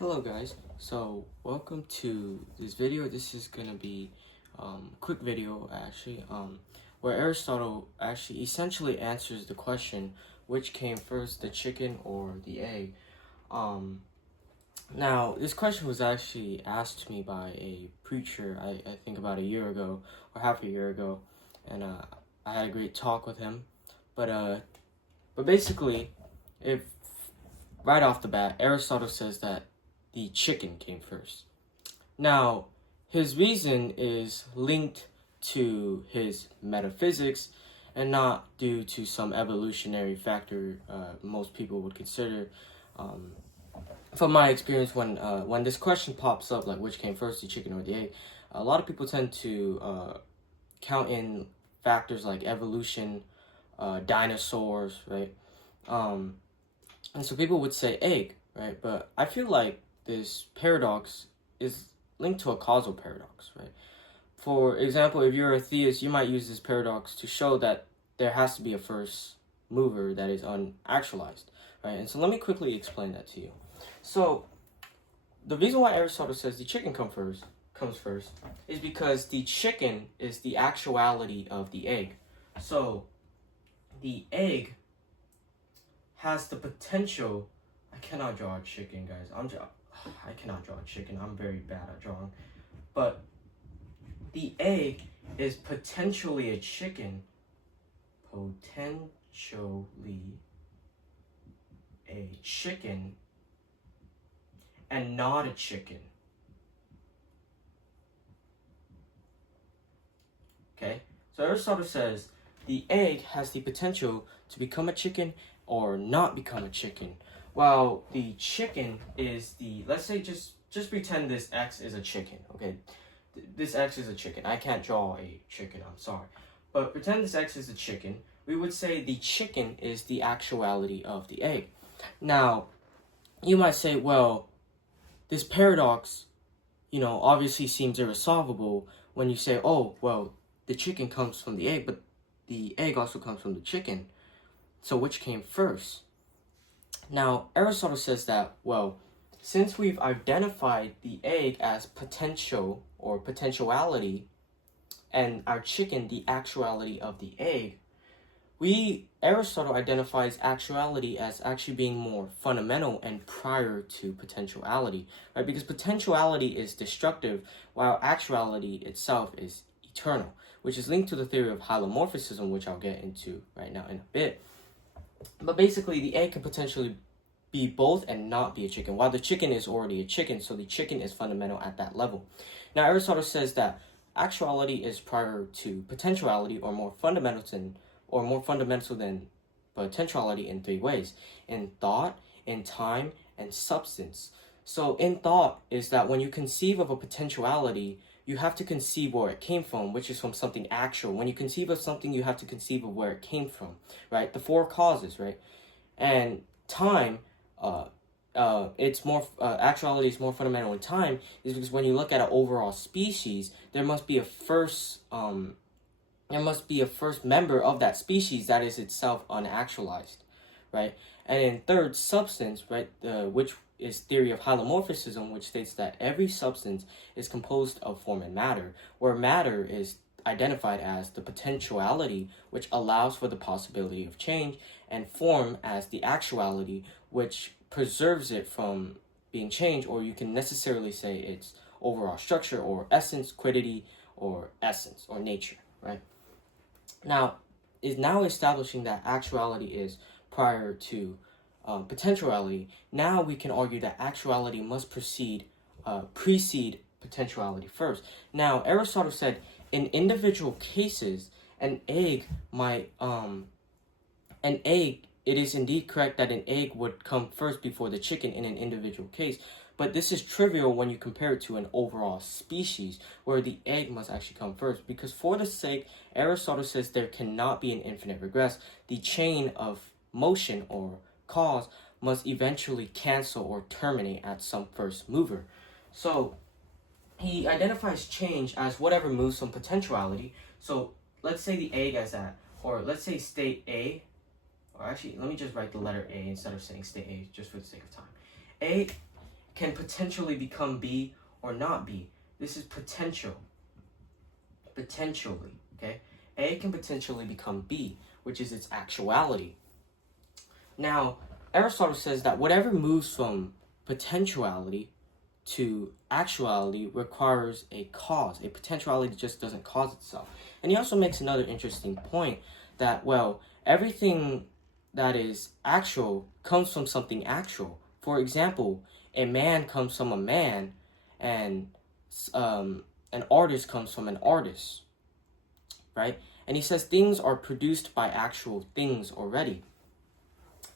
Hello guys, so welcome to this video. This is gonna be a quick video actually, where Aristotle actually essentially answers the question, which came first, the chicken or the egg? Now this question was actually asked to me by a preacher, I think about a year ago, or half a year ago, and I had a great talk with him, but basically, if right off the bat, Aristotle says that the chicken came first. Now, his reason is linked to his metaphysics and not due to some evolutionary factor most people would consider. Um, from my experience, when this question pops up, like which came first, the chicken or the egg, a lot of people tend to count in factors like evolution, dinosaurs, right? And so people would say egg, right? But I feel like this paradox is linked to a causal paradox, right? For example, if you're a theist, you might use this paradox to show that there has to be a first mover that is unactualized, right? And so let me quickly explain that to you. So the reason why Aristotle says the chicken comes first is because the chicken is the actuality of the egg. So the egg has the potential. I cannot draw a chicken, guys. I cannot draw a chicken. I'm very bad at drawing. But the egg is potentially a chicken. Potentially a chicken and not a chicken. Okay? So Aristotle says the egg has the potential to become a chicken or not become a chicken. While the chicken is the, let's say just pretend this X is a chicken, okay? This X is a chicken. I can't draw a chicken, I'm sorry. But pretend this X is a chicken. We would say the chicken is the actuality of the egg. Now, you might say, well, this paradox, obviously seems irresolvable when you say, oh, well, the chicken comes from the egg, but the egg also comes from the chicken. So which came first? Now, Aristotle says that, well, since we've identified the egg as potential or potentiality and our chicken the actuality of the egg, Aristotle identifies actuality as actually being more fundamental and prior to potentiality, right? Because potentiality is destructive while actuality itself is eternal, which is linked to the theory of holomorphism, which I'll get into right now in a bit. But basically, the egg can potentially be both and not be a chicken, while the chicken is already a chicken, so the chicken is fundamental at that level. Now, Aristotle says that actuality is prior to potentiality or more fundamental than potentiality in three ways: in thought, in time, and substance. So in thought is that when you conceive of a potentiality, you have to conceive where it came from, which is from something actual. When you conceive of something, you have to conceive of where it came from, right? The four causes, right? And time, it's more actuality is more fundamental in time, is because when you look at an overall species, there must be a first member of that species that is itself unactualized, right? And in third, substance, right, which is theory of holomorphism, which states that every substance is composed of form and matter, where matter is identified as the potentiality, which allows for the possibility of change, and form as the actuality, which preserves it from being changed, or you can necessarily say its overall structure or essence, quiddity, or essence, or nature, right? Now, is now establishing that actuality is prior to potentiality. Now we can argue that actuality must precede potentiality first. Now, Aristotle said in individual cases, it is indeed correct that an egg would come first before the chicken in an individual case, but this is trivial when you compare it to an overall species, where the egg must actually come first, because for the sake, Aristotle says there cannot be an infinite regress. The chain of motion or cause must eventually cancel or terminate at some first mover. So he identifies change as whatever moves from potentiality. So let's say the egg as that, or let's say state A, or actually let me just write the letter A instead of saying state A just for the sake of time. A can potentially become B or not B. This is potential. Potentially, okay? A can potentially become B, which is its actuality. Now, Aristotle says that whatever moves from potentiality to actuality requires a cause. A potentiality just doesn't cause itself. And he also makes another interesting point that, well, everything that is actual comes from something actual. For example, a man comes from a man, and an artist comes from an artist, right? And he says things are produced by actual things already.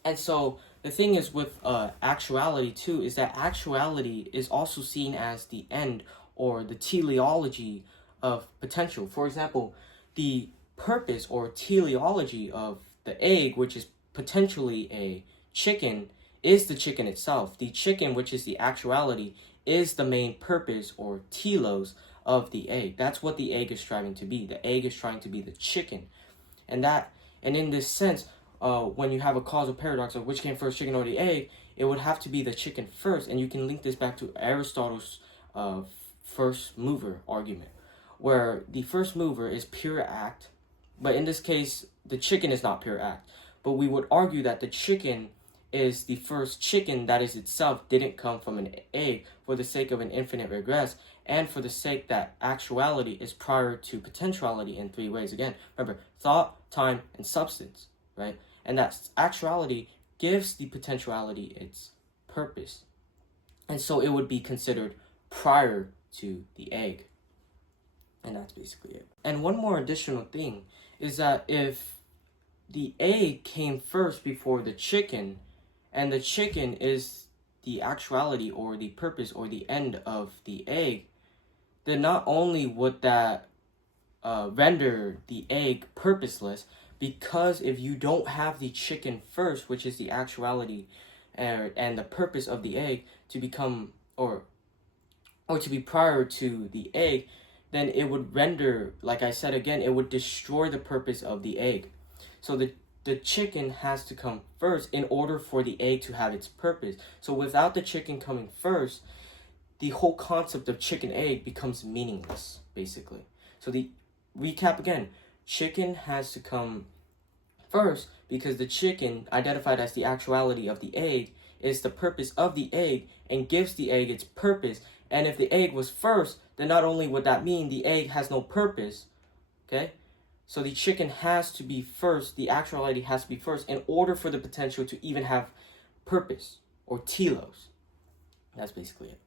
And so the thing is with actuality too is that actuality is also seen as the end or the teleology of potential. For example, the purpose or teleology of the egg, which is potentially a chicken, is the chicken itself. The chicken, which is the actuality, is the main purpose or telos of the egg. That's what the egg is striving to be. The egg is trying to be the chicken. And in this sense, when you have a causal paradox of which came first, chicken or the egg, it would have to be the chicken first. And you can link this back to Aristotle's first mover argument, where the first mover is pure act, but in this case, the chicken is not pure act. But we would argue that the chicken is the first chicken that is itself didn't come from an egg for the sake of an infinite regress, and for the sake that actuality is prior to potentiality in three ways. Again, remember, thought, time, and substance, right? And that actuality gives the potentiality its purpose. And so it would be considered prior to the egg. And that's basically it. And one more additional thing is that if the egg came first before the chicken, and the chicken is the actuality or the purpose or the end of the egg, then not only would that render the egg purposeless, because if you don't have the chicken first, which is the actuality and the purpose of the egg to become or to be prior to the egg, then it would render, like I said again, it would destroy the purpose of the egg. So the chicken has to come first in order for the egg to have its purpose. So without the chicken coming first, the whole concept of chicken egg becomes meaningless, basically. So the recap again, chicken has to come first because the chicken, identified as the actuality of the egg, is the purpose of the egg and gives the egg its purpose. And if the egg was first, then not only would that mean the egg has no purpose, okay? So the chicken has to be first, the actuality has to be first in order for the potential to even have purpose or telos. That's basically it.